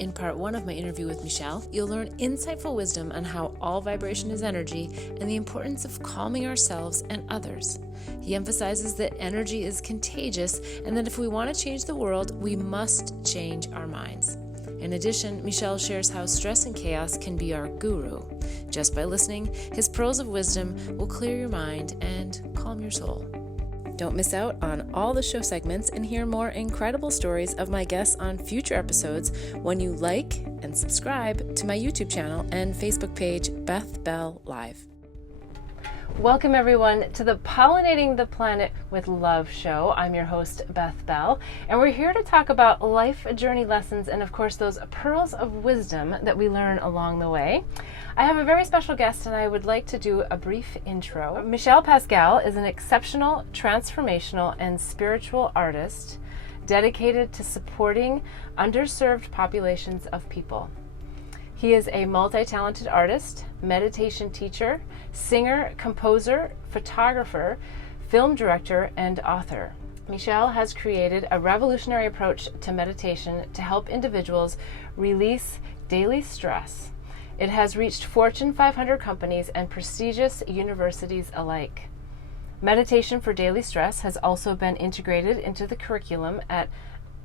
In part 1 of my interview with Michel, you'll learn insightful wisdom on how all vibration is energy and the importance of calming ourselves and others. He emphasizes that energy is contagious and that if we want to change the world, we must change our minds. In addition, Michel shares how stress and chaos can be our guru. Just by listening, his pearls of wisdom will clear your mind and calm your soul. Don't miss out on all the show segments and hear more incredible stories of my guests on future episodes when you like and subscribe to my YouTube channel and Facebook page, Beth Bell Live. Welcome everyone to the Pollinating the Planet with Love show. I'm your host, Beth Bell, and we're here to talk about life journey lessons and of course those pearls of wisdom that we learn along the way. I have a very special guest and I would like to do a brief intro. Michel Pascal is an exceptional, transformational, and spiritual artist dedicated to supporting underserved populations of people. He is a multi-talented artist, meditation teacher, singer, composer, photographer, film director, and author. Michel has created a revolutionary approach to meditation to help individuals release daily stress. It has reached Fortune 500 companies and prestigious universities alike. Meditation for daily stress has also been integrated into the curriculum at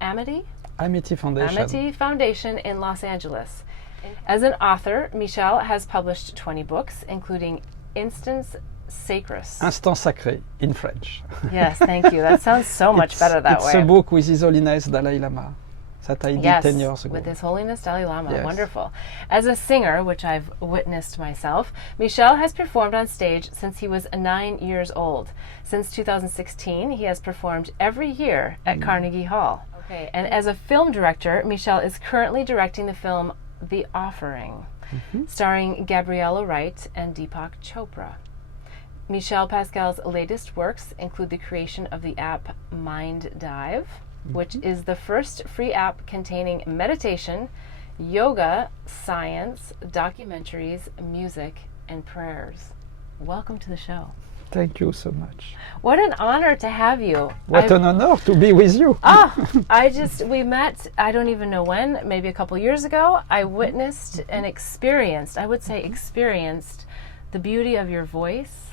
Amity Foundation in Los Angeles. As an author, Michel has published 20 books, including Instant Sacré in French. Yes, thank you. That sounds so much better that way. It's a book with His Holiness Dalai Lama that I did 10 years ago. With His Holiness Dalai Lama. Yes. Wonderful. As a singer, which I've witnessed myself, Michel has performed on stage since he was 9 years old. Since 2016, he has performed every year at Carnegie Hall. Okay. And as a film director, Michel is currently directing the film The Offering, starring Gabriella Wright and Deepak Chopra. Michel Pascal's latest works include the creation of the app Mind Dive, which is the first free app containing meditation, yoga, science, documentaries, music, and prayers. Welcome to the show. Thank you so much. What an honor to have you. What an honor to be with you. We met, I don't even know when, maybe a couple years ago. I witnessed and experienced the beauty of your voice,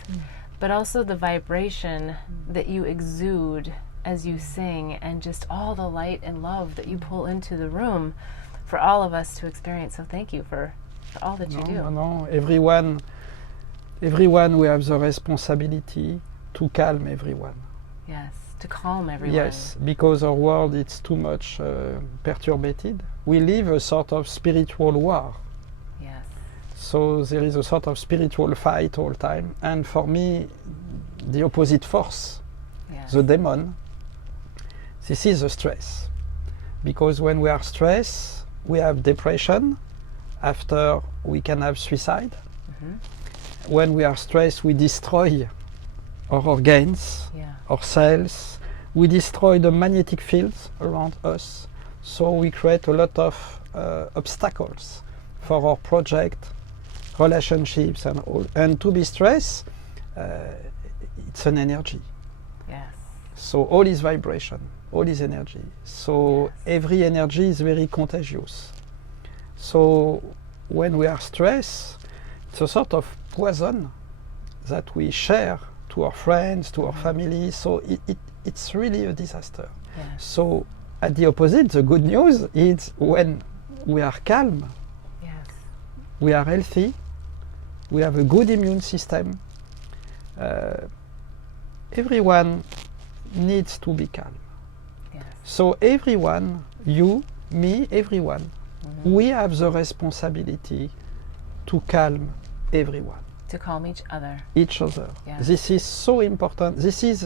but also the vibration that you exude as you sing and just all the light and love that you pull into the room for all of us to experience. So thank you for all that you do. No, everyone we have the responsibility to calm everyone. Yes, to calm everyone. Yes, because our world is too much perturbated. We live a sort of spiritual war. Yes. So there is a sort of spiritual fight all the time. And for me, the opposite force, the demon, this is the stress. Because when we are stressed, we have depression. After, we can have suicide. When we are stressed, we destroy our organs, our cells. We destroy the magnetic fields around us. So we create a lot of obstacles for our project, relationships, and all. And to be stressed, it's an energy. Yes. So all is vibration, all is energy. So every energy is very contagious. So when we are stressed, it's a sort of poison that we share to our friends, to our family. So it's really a disaster. Yes. So at the opposite, the good news is when we are calm, we are healthy, we have a good immune system. Everyone needs to be calm. Yes. So everyone, you, me, everyone, we have the responsibility to calm everyone. To calm each other. Yes. This is so important. This is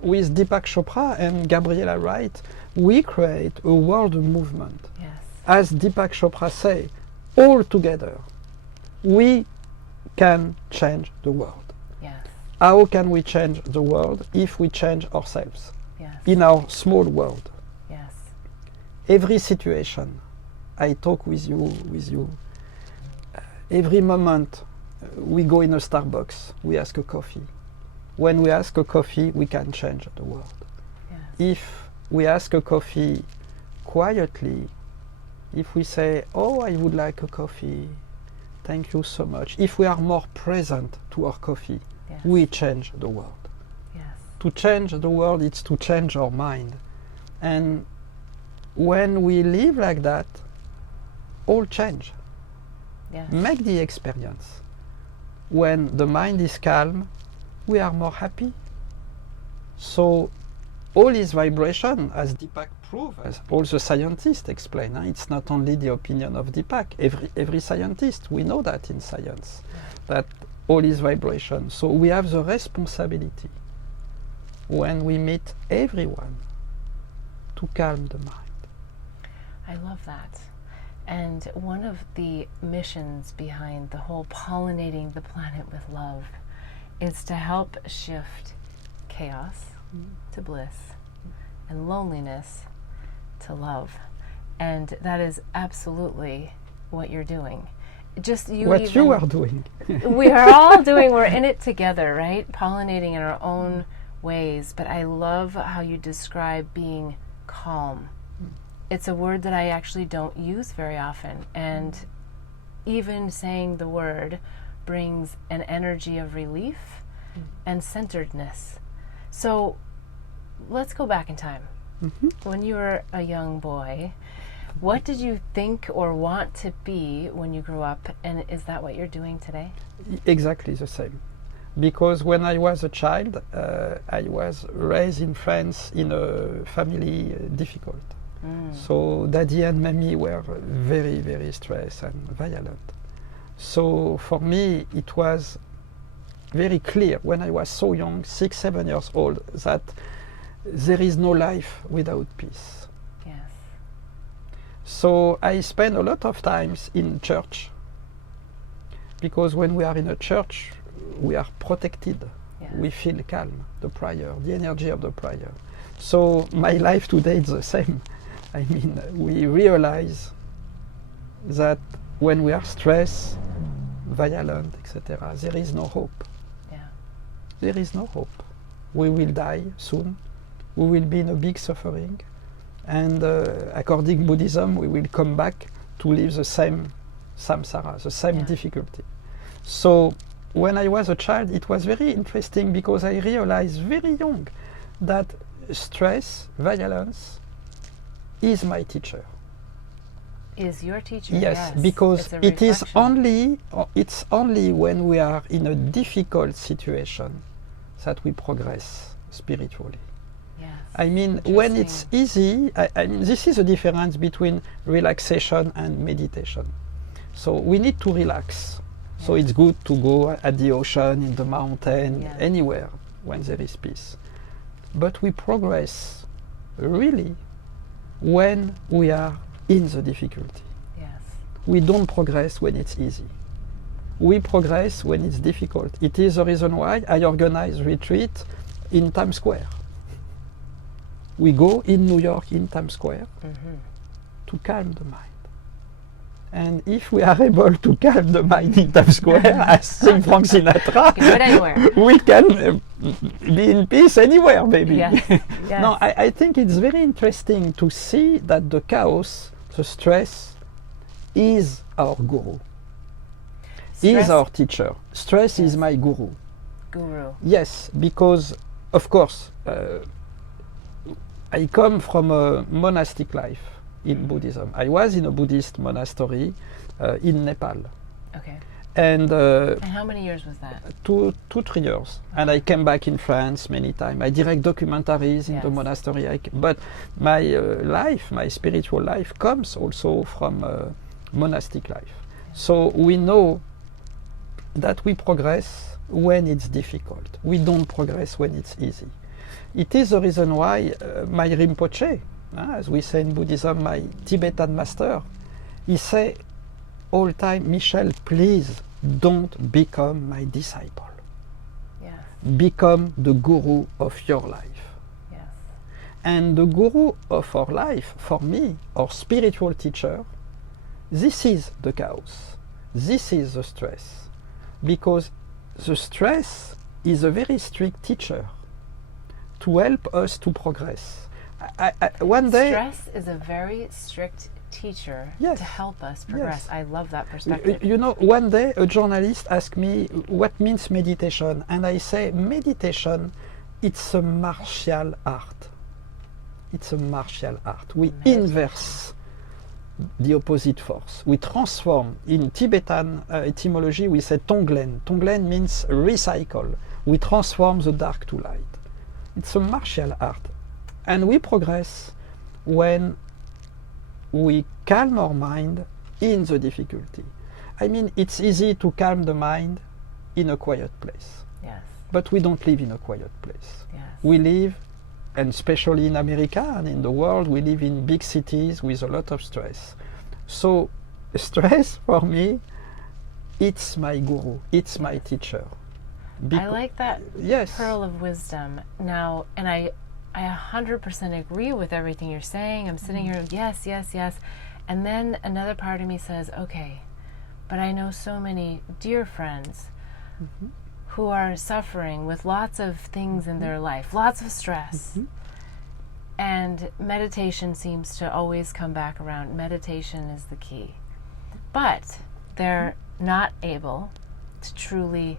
with Deepak Chopra and Gabriella Wright, we create a world movement. Yes. As Deepak Chopra say, all together, we can change the world. Yes. How can we change the world if we change ourselves? Yes. In our small world. Yes. Every situation, I talk with you. Every moment we go in a Starbucks, we ask a coffee. When we ask a coffee, we can change the world. Yes. If we ask a coffee quietly, if we say, oh, I would like a coffee, thank you so much. If we are more present to our coffee, Yes. we change the world. Yes. To change the world, it's to change our mind. And when we live like that, all change. Yes. Make the experience. When the mind is calm, we are more happy. So all is vibration, as Deepak proved, as all the scientists explain. It's not only the opinion of Deepak. Every scientist, we know that in science, that all is vibration. So we have the responsibility when we meet everyone to calm the mind. I love that. And one of the missions behind the whole pollinating the planet with love is to help shift chaos to bliss and loneliness to love. And that is absolutely what you're doing. Just you What you are doing. We are all doing, we're in it together, right? Pollinating in our own ways. But I love how you describe being calm. It's a word that I actually don't use very often. And even saying the word brings an energy of relief and centeredness. So let's go back in time. When you were a young boy, what did you think or want to be when you grew up, and is that what you're doing today? Exactly the same. Because when I was a child, I was raised in France in a family difficult. So daddy and mommy were very, very stressed and violent. So for me, it was very clear when I was so young, 6, 7 years old, that there is no life without peace. Yes. So I spend a lot of times in church, because when we are in a church, we are protected. Yes. We feel calm, the prayer, the energy of the prayer. So my life today is the same. I mean, we realize that when we are stressed, violent, etc., there is no hope. Yeah. There is no hope. We will die soon. We will be in a big suffering. And according to Buddhism, we will come back to live the same samsara, the same difficulty. So when I was a child, it was very interesting because I realized very young that stress, violence, is my teacher. Is your teacher? Yes, because it's only when we are in a difficult situation that we progress spiritually. Yes. I mean, when it's easy, I mean, this is a difference between relaxation and meditation. So we need to relax. So it's good to go at the ocean, in the mountain, anywhere when there is peace. But we progress really when we are in the difficulty. Yes. We don't progress when it's easy. We progress when it's difficult. It is the reason why I organize retreat in Times Square. We go in New York in Times Square to calm the mind. And if we are able to calm the mind in Times Square, as sing Frank Sinatra, we can be in peace anywhere, maybe. Yes. Yes. No, I think it's very interesting to see that the chaos, the stress, is our guru. Is our teacher. Stress is my guru. Guru. Yes, because, of course, I come from a monastic life in Buddhism. I was in a Buddhist monastery in Nepal. Okay. And how many years was that? 3 years. And I came back in France many times. I direct documentaries in the monastery. But my life, my spiritual life, comes also from monastic life. So we know that we progress when it's difficult. We don't progress when it's easy. It is the reason why my Rinpoche, as we say in Buddhism, my Tibetan master, he say all time, Michel, please don't become my disciple. Yes. Become the guru of your life. Yes. And the guru of our life, for me, our spiritual teacher, this is the chaos. This is the stress. Because the stress is a very strict teacher to help us to progress. One day... Stress is a very strict teacher Yes. to help us progress. Yes. I love that perspective. You know, one day a journalist asked me what means meditation, and I say meditation, it's a martial art. It's a martial art. We inverse the opposite force. We transform. In Tibetan etymology, we say tonglen. Tonglen means recycle. We transform the dark to light. It's a martial art. And we progress when we calm our mind in the difficulty. I mean, it's easy to calm the mind in a quiet place. Yes. But we don't live in a quiet place. Yes. We live, and especially in America and in the world, we live in big cities with a lot of stress. So stress for me, it's my guru, it's my teacher. I like that yes. pearl of wisdom. Now, and I 100% agree with everything you're saying. I'm sitting here, yes, yes, yes. And then another part of me says, okay, but I know so many dear friends who are suffering with lots of things in their life, lots of stress. And meditation seems to always come back around. Meditation is the key. But they're not able to truly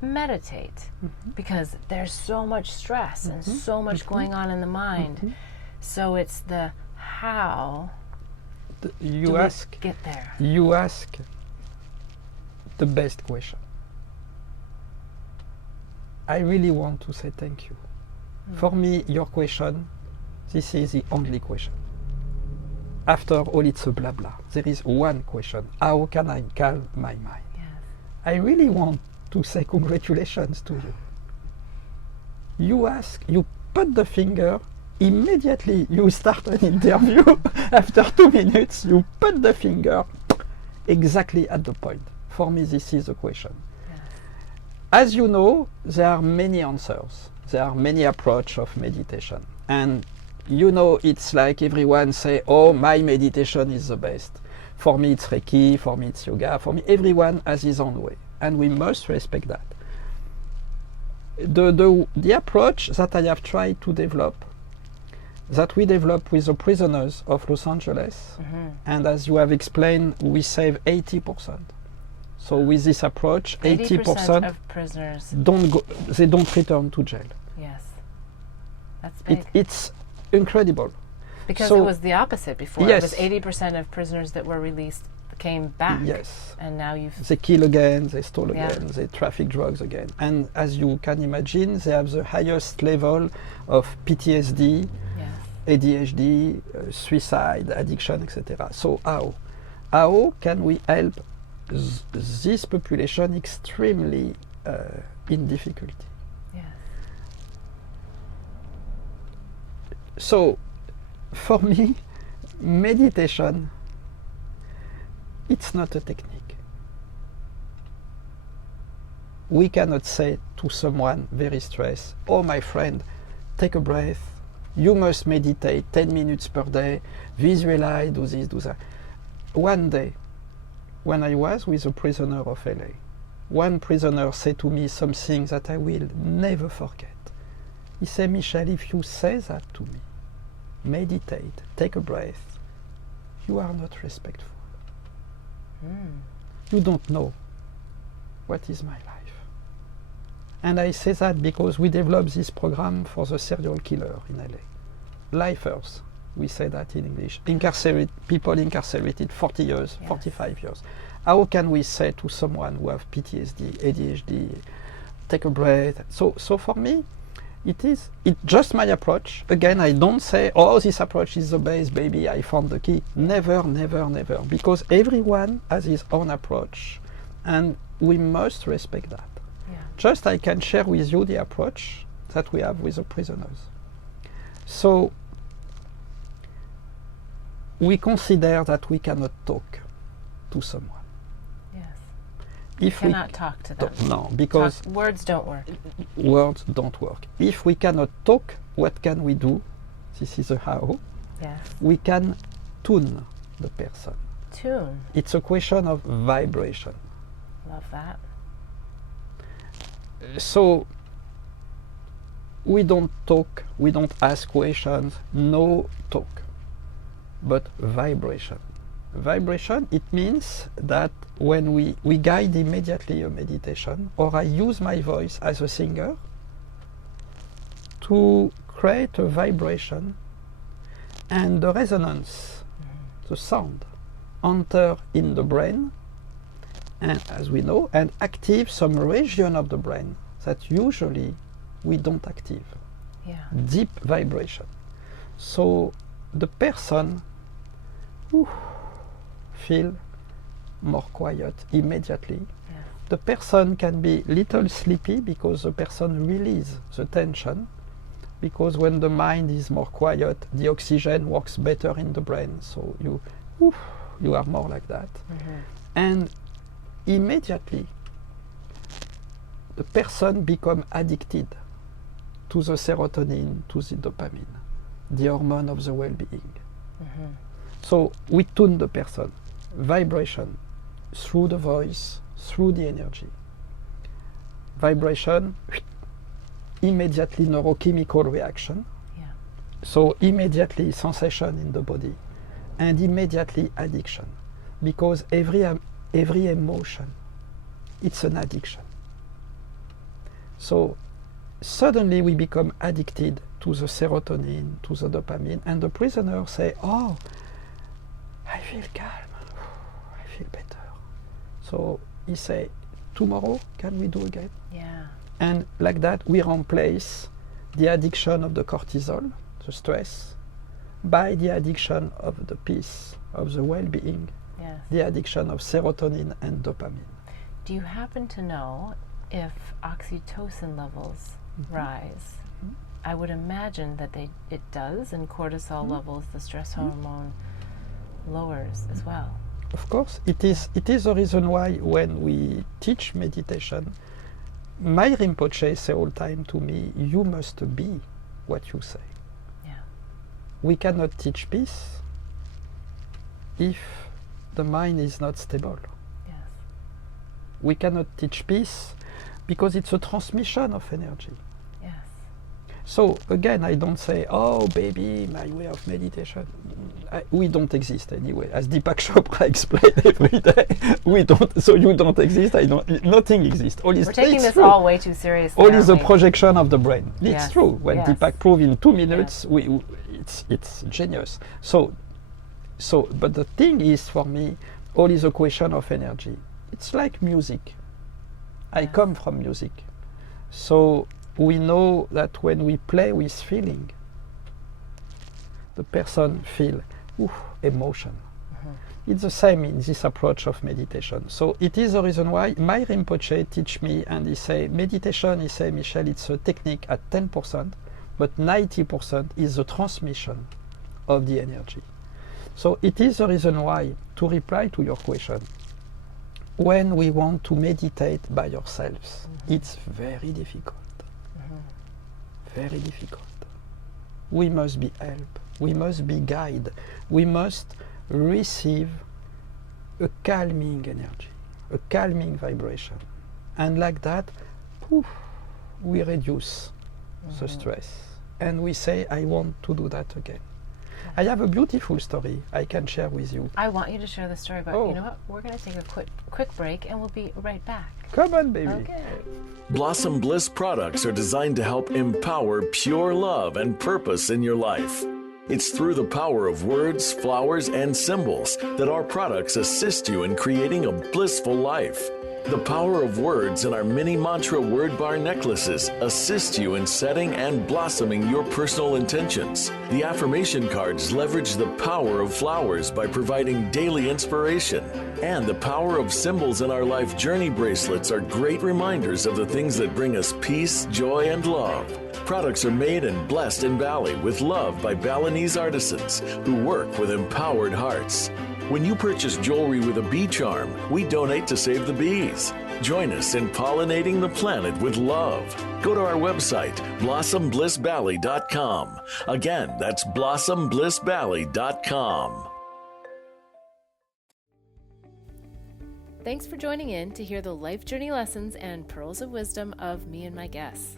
meditate because there's so much stress and so much going on in the mind. So it's the how you ask, get there. You ask the best question. I really want to say thank you. For me, your question, this is the only question. After all, it's a blah blah. There is one question. How can I calm my mind? Yes. I really want to say congratulations to you. You ask, you put the finger, immediately you start an interview. After 2 minutes, you put the finger exactly at the point. For me, this is the question. Yes. As you know, there are many answers. There are many approaches of meditation. And you know, it's like everyone say, oh, my meditation is the best. For me, it's Reiki, for me, it's yoga, for me, everyone has his own way. And we must respect that. The approach that I have tried to develop, that we developed with the prisoners of Los Angeles, and as you have explained, we save 80%. So with this approach, 80% of prisoners they don't return to jail. Yes. That's big. It's incredible. Because So- it was the opposite before. Yes. It was 80% of prisoners that were released came back. Yes. And now you've... They kill again, they stole Yeah. again, they traffic drugs again. And as you can imagine, they have the highest level of PTSD, Yes. ADHD, suicide, addiction, etc. So how can we help this population extremely in difficulty? Yes. So for me, meditation, it's not a technique. We cannot say to someone very stressed, oh my friend, take a breath, you must meditate 10 minutes per day, visualize, do this, do that. One day, when I was with a prisoner of LA, one prisoner said to me something that I will never forget. He said, Michel, if you say that to me, meditate, take a breath, you are not respectful. You don't know what is my life. And I say that because we developed this program for the serial killer in LA. Lifers, we say that in English. People incarcerated 40 years, Yes. 45 years. How can we say to someone who have PTSD, ADHD, take a breath? So for me, it's just my approach. Again, I don't say, oh, this approach is the best, baby, I found the key. Never, never, never. Because everyone has his own approach. And we must respect that. Yeah. Just I can share with you the approach that we have with the prisoners. So we consider that we cannot talk to someone. Yes. If Cannot talk to them. no, because Words don't work. words don't work. If we cannot talk, what can we do? This is a how. Yes. We can tune the person. Tune. It's a question of vibration. Love that. So we don't talk, we don't ask questions, no talk, but vibration. Vibration, it means that when we guide immediately a meditation, or I use my voice as a singer to create a vibration, and the resonance, the sound, enter in the brain, and as we know, and active some region of the brain that usually we don't active. Yeah. Deep vibration. So the person feel more quiet immediately. Yeah. The person can be little sleepy because the person release the tension, because when the mind is more quiet, the oxygen works better in the brain, so you are more like that. And immediately the person become addicted to the serotonin, to the dopamine, the hormone of the well-being. So we tune the person, vibration, through the voice, through the energy. Vibration, immediately neurochemical reaction. Yeah. So immediately sensation in the body, and immediately addiction, because every emotion, it's an addiction. So suddenly we become addicted to the serotonin, to the dopamine, and the prisoner say, oh, I feel calm, I feel better. So he say, tomorrow can we do again? Yeah. And like that we replace the addiction of the cortisol, the stress, by the addiction of the peace, of the well-being, Yes. the addiction of serotonin and dopamine. Do you happen to know if oxytocin levels rise? I would imagine that it does, and cortisol levels, the stress hormone, lowers as well. Of course, it is the reason why when we teach meditation, my Rinpoche say all the time to me, you must be what you say. Yeah. We cannot teach peace if the mind is not stable. Yes. We cannot teach peace because it's a transmission of energy. Yes. So again, I don't say, oh baby, my way of meditation. We don't exist anyway. As Deepak Chopra explained every day, we don't. So you don't exist. I don't. Nothing exists. All is. We're taking this true. all way too seriously. All is a aren't we? projection of the brain. Yes. It's true. When Yes. Deepak proved in 2 minutes, it's genius. So, but the thing is, for me, all is a question of energy. It's like music. I come from music, so we know that when we play with feeling, the person feel emotion. It's the same in this approach of meditation. So it is the reason why my Rinpoche teach me, and he say meditation, he say, Michel, it's a technique at 10%, but 90% is the transmission of the energy. So it is the reason why, to reply to your question, when we want to meditate by ourselves, it's very difficult. Very difficult. We must be helped. We must be guided. We must receive a calming energy, a calming vibration. And like that, we reduce the stress. And we say, I want to do that again. I have a beautiful story I can share with you. I want you to share the story, but you know what? We're going to take a quick break, and we'll be right back. Come on, baby. Okay. Blossom Bliss products are designed to help empower pure love and purpose in your life. It's through the power of words, flowers, and symbols that our products assist you in creating a blissful life. The power of words in our mini mantra word bar necklaces assist you in setting and blossoming your personal intentions. The affirmation cards leverage the power of flowers by providing daily inspiration. And the power of symbols in our life journey bracelets are great reminders of the things that bring us peace, joy, and love. Products are made and blessed in Bali with love by Balinese artisans who work with empowered hearts. When you purchase jewelry with a bee charm, we donate to save the bees. Join us in pollinating the planet with love. Go to our website, blossomblissbali.com. Again, that's blossomblissbali.com. Thanks for joining in to hear the life journey lessons and pearls of wisdom of me and my guests.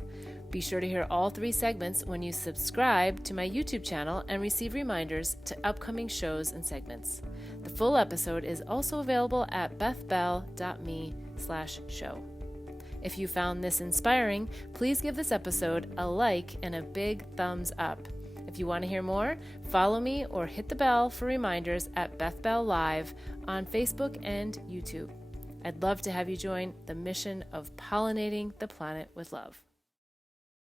Be sure to hear all 3 segments when you subscribe to my YouTube channel and receive reminders to upcoming shows and segments. The full episode is also available at bethbell.me/show. If you found this inspiring, please give this episode a like and a big thumbs up. If you want to hear more, follow me or hit the bell for reminders at Beth Bell Live on Facebook and YouTube. I'd love to have you join the mission of pollinating the planet with love.